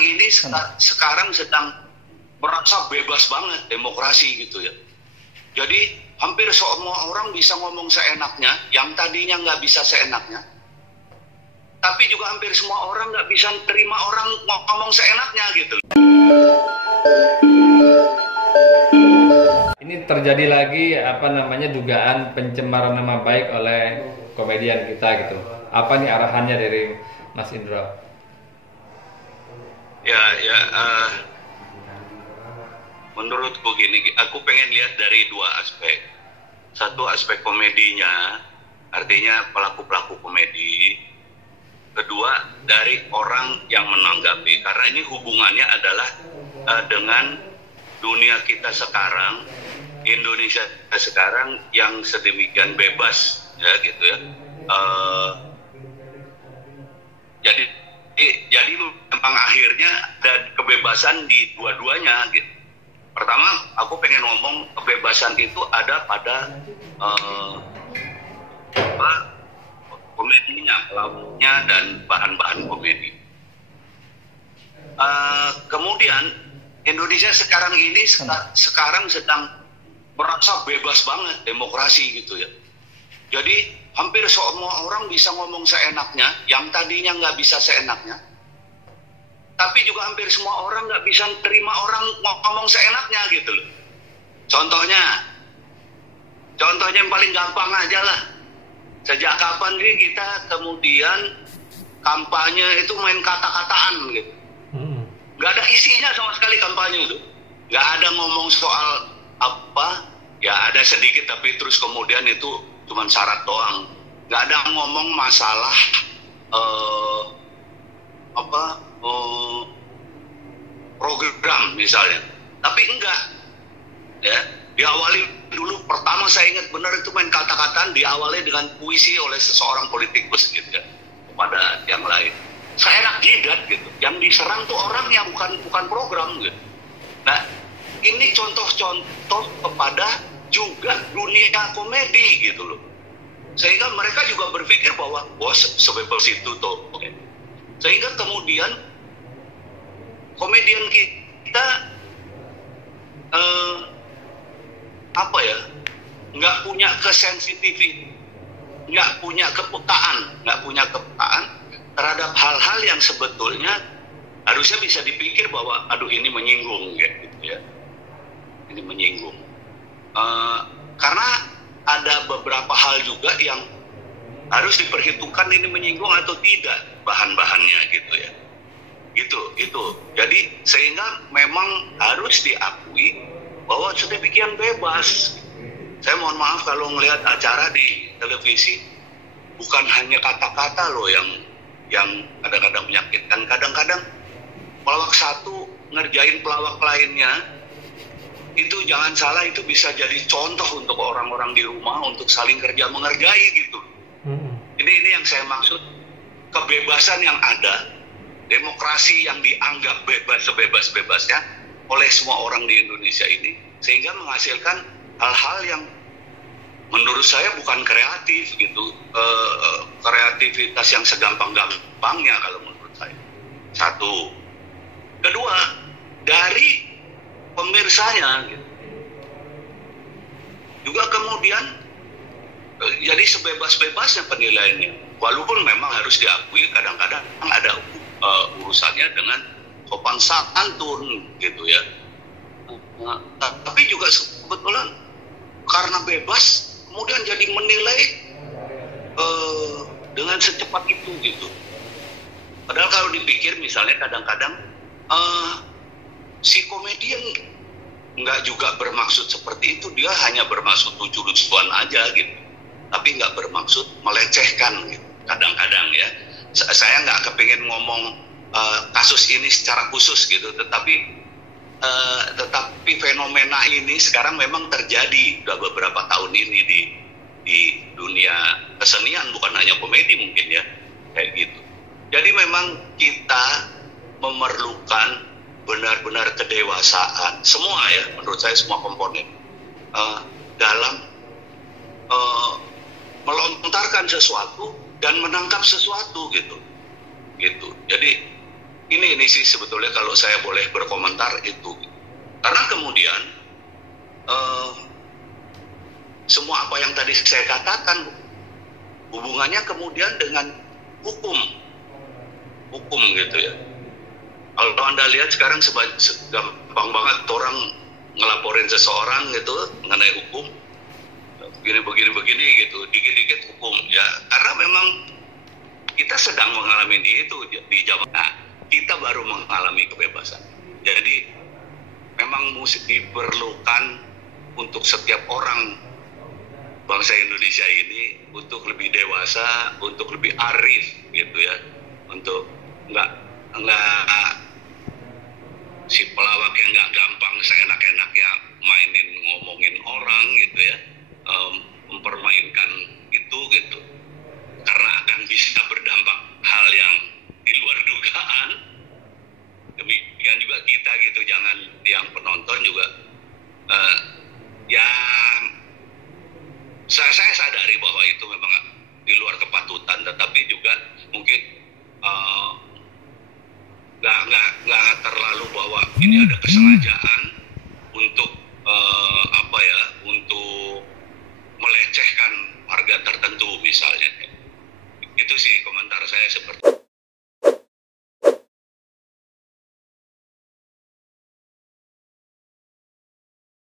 ini sekarang sedang merasa bebas banget demokrasi gitu ya. Jadi hampir semua orang bisa ngomong seenaknya, yang tadinya nggak bisa seenaknya. Tapi juga hampir semua orang nggak bisa terima orang ngomong seenaknya gitu. Ini terjadi lagi dugaan pencemaran nama baik oleh komedian kita gitu. Apa nih arahannya dari Mas Indra? Menurutku gini, aku pengen lihat dari dua aspek. Satu aspek komedinya, artinya pelaku-pelaku komedi. Kedua, dari orang yang menanggapi, karena ini hubungannya adalah dengan dunia kita sekarang, Indonesia sekarang yang sedemikian bebas, ya gitu ya. Jadi memang akhirnya ada kebebasan di dua-duanya gitu. Pertama, aku pengen ngomong kebebasan itu ada pada komedinya, pelakunya, dan bahan-bahan komedi. Kemudian Indonesia sekarang ini sekarang sedang merasa bebas banget demokrasi gitu ya. Jadi hampir semua orang bisa ngomong seenaknya, yang tadinya nggak bisa seenaknya. Tapi juga hampir semua orang nggak bisa terima orang ngomong seenaknya gitu loh. Contohnya yang paling gampang aja lah. Sejak kapan sih kita kemudian kampanye itu main kata-kataan gitu. Nggak ada isinya sama sekali kampanye itu. Nggak ada ngomong soal apa, ya ada sedikit tapi terus kemudian itu cuma syarat doang. Nggak ada ngomong masalah program misalnya. Tapi enggak, ya diawali dulu. Pertama saya ingat benar itu main kata-kataan, diawali dengan puisi oleh seseorang politikus gitu ya kepada yang lain. Saya enak jidat gitu. Yang diserang tuh orang yang bukan program gitu. Nah, ini contoh-contoh kepada juga dunia komedi gitu loh. Sehingga mereka juga berpikir bahwa sebebas itu tuh. Okay. Sehingga kemudian komedian kita nggak punya kesensitifan, nggak punya kepekaan terhadap hal-hal yang sebetulnya harusnya bisa dipikir bahwa aduh ini menyinggung gitu ya. Ini menyinggung. Karena ada beberapa hal juga yang harus diperhitungkan ini menyinggung atau tidak bahan-bahannya gitu ya. Gitu. Jadi sehingga memang harus diakui bahwa sedemikian bebas. Saya mohon maaf kalau ngelihat acara di televisi, bukan hanya kata-kata loh yang kadang-kadang menyakitkan. Kadang-kadang pelawak satu ngerjain pelawak lainnya, itu jangan salah, itu bisa jadi contoh untuk orang-orang di rumah untuk saling kerja mengerjai gitu. Ini yang saya maksud, kebebasan yang ada, demokrasi yang dianggap bebas sebebas-bebasnya oleh semua orang di Indonesia ini, sehingga menghasilkan hal-hal yang menurut saya bukan kreatif gitu, kreativitas yang segampang-gampangnya kalau menurut saya. Satu. Kedua, dari pemirsanya gitu. Juga kemudian jadi sebebas-bebasnya penilaiannya. Walaupun memang harus diakui kadang-kadang ada urusannya dengan sopan santun gitu ya. Tapi juga kebetulan karena bebas kemudian jadi menilai dengan secepat itu gitu. Padahal kalau dipikir misalnya kadang-kadang si komedian nggak juga bermaksud seperti itu, dia hanya bermaksud lucu-lucuan aja gitu, tapi nggak bermaksud melecehkan gitu. Kadang-kadang ya, saya nggak kepingin ngomong kasus ini secara khusus gitu, tetapi fenomena ini sekarang memang terjadi udah beberapa tahun ini di dunia kesenian, bukan hanya komedi mungkin ya, kayak gitu. Jadi memang kita memerlukan benar-benar kedewasaan semua ya, menurut saya semua komponen dalam melontarkan sesuatu dan menangkap sesuatu gitu. Jadi ini sih sebetulnya kalau saya boleh berkomentar itu, karena kemudian semua apa yang tadi saya katakan hubungannya kemudian dengan hukum gitu ya. Kalau Anda lihat sekarang gampang banget orang ngelaporin seseorang gitu mengenai hukum, begini gitu, dikit-dikit hukum ya, karena memang kita sedang mengalami itu di zaman. Nah, kita baru mengalami kebebasan. Jadi memang mesti diperlukan untuk setiap orang bangsa Indonesia ini untuk lebih dewasa, untuk lebih arif gitu ya, untuk nggak si pelawak yang nggak gampang seenak-enaknya mainin ngomongin orang gitu ya, mempermainkan itu gitu, karena akan bisa berdampak hal yang di luar dugaan. Demikian juga kita gitu, jangan yang penonton juga ya saya sadari bahwa itu memang di luar kepatutan, tetapi juga mungkin nggak terlalu bahwa ini ada kesengajaan untuk untuk melecehkan warga tertentu misalnya. Itu sih komentar saya seperti itu.